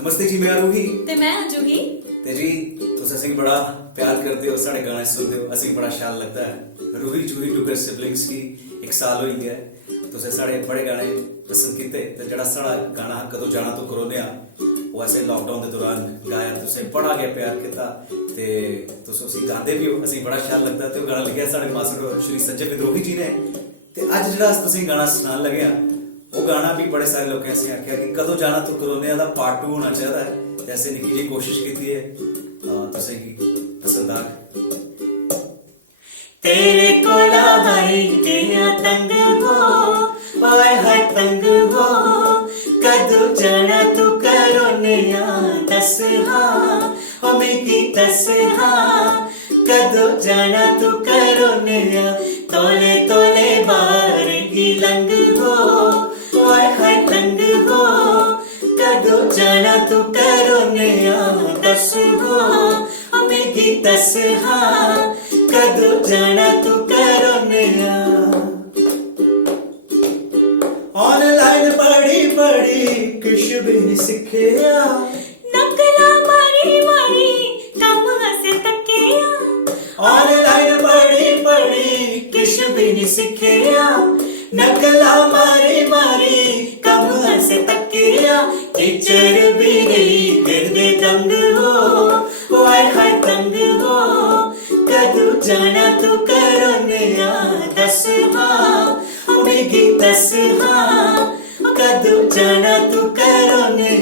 नमस्ते जी, मैं रूही ते मैं जूही। ते जी तुस असेंगी बड़ा प्यार करते हो, साढ़े गाने सुनते हो, असेंगी बड़ा शैल लगता है। रूही जूही डुगर सिबलिंग्स की एक साल हो गया है। तुसें साढ़े बड़े गाने पसंद किते ते जेड़ा साढ़ा गाना कदों जाना तो करोने वो ऐसे लॉकडाउन के दौरान गाया, तुसें बड़ा गै प्यार किया ते तुस उसी गांदे भी हो, असेंगी बड़ा शैल लगता है। ते गाना लिखिया साढ़े मास्टर श्री संजय विद्रोही जी ने। ते अज जेड़ा तुसेंगी गाना सुनान लगे हैं वो गाना भी बड़े सारे लोगों ने आख्या कि कदों जाना तो करोने दा पार्ट 2 होना चाहिए है। जैसे निकी जी कोशिश की है, तुसेंगी पसंद आ तेरे कोला भाई तेरा तंग हो, ओए हाय तंग हो, कदू जाना तू करोने दस हाँ, ओ मिगी दस हाँ, कदू जाना तू करोने तोले तोले बार की लंग हो, ओए हाय तंग हो, कदू जाना तू करोने दस हो, ओ मिगी दस हाँ, कदू जाना तू करोने ऑनलाइन पढ़ी पढ़ी कुछ भी नहीं सिखिया, नकला मारी मारी कम हसे तकिया, ऑनलाइन पढ़ी पढ़ी कुछ भी नहीं सिखिया, नकला मारी मारी कम हसे तकिया, टीचर भी नहीं दे तंग हो, ओए हाय तंग हो, कदू जाना तू करोने दस हाँ, ओ मिगी दस हाँ, कदू जाना तू करोने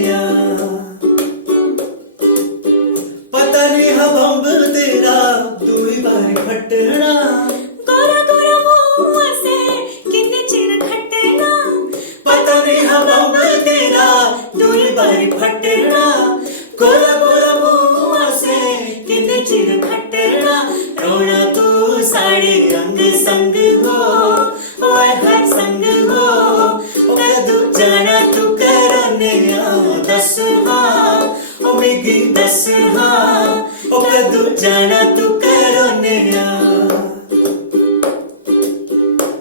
पता नहीं हम तेरा दूरी बारी फटना, गोरा गोरा मुंह से कितने चिर खटना, पता नहीं हम तेरा दूरी बारी फटना, गोरा गोरा मुंह से कितने चिर खटना, रोना तू साड़े रंग संग हो, ओए हर संग हो, कदू जाना तू करोने दस हाँ, ओ मिगी दस हाँ, ओ कदू जाना तू करोने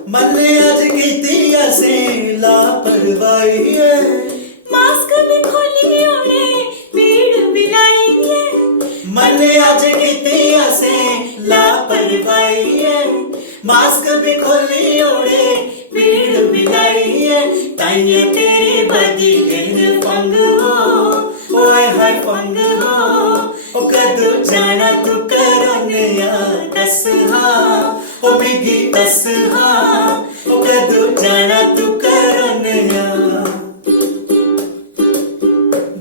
मन्ने आज कीती असे लापरवाही है, मास्क भी खोली ओने भीड़ बिलाई है, मन्ने आज कीती असे लापरवाही है, मास्क भी खोली ओने भीड़ बिलाई है, ताइये तेरे बदी गिन फंग हो, ओए हाय फंग हो, ओ कदू जाना तू करोने दस हाँ, ओ मिगी दस हाँ, ओ कदू जाना तू करोने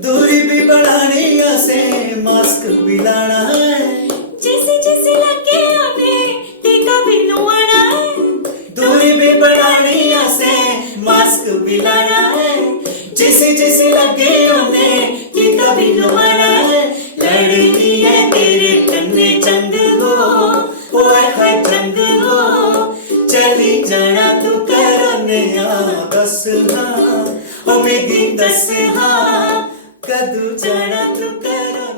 दूरी भी बढ़ानी असे मास्क भी लाना है, जैसे जैसे लगे उन्हें टीका भी लुआना है, दूरी भी बढ़ानी असे मास्क भी लाना है, जैसे जैसे लगे उन्हें टीका भी लुआना है, लड़नी है तेरे चंगे चंग हो, ओए हाय चंग हो, चली जाना तू करोने दस हाँ, ओ मिगी दस हाँ, कदू जाना तू करोने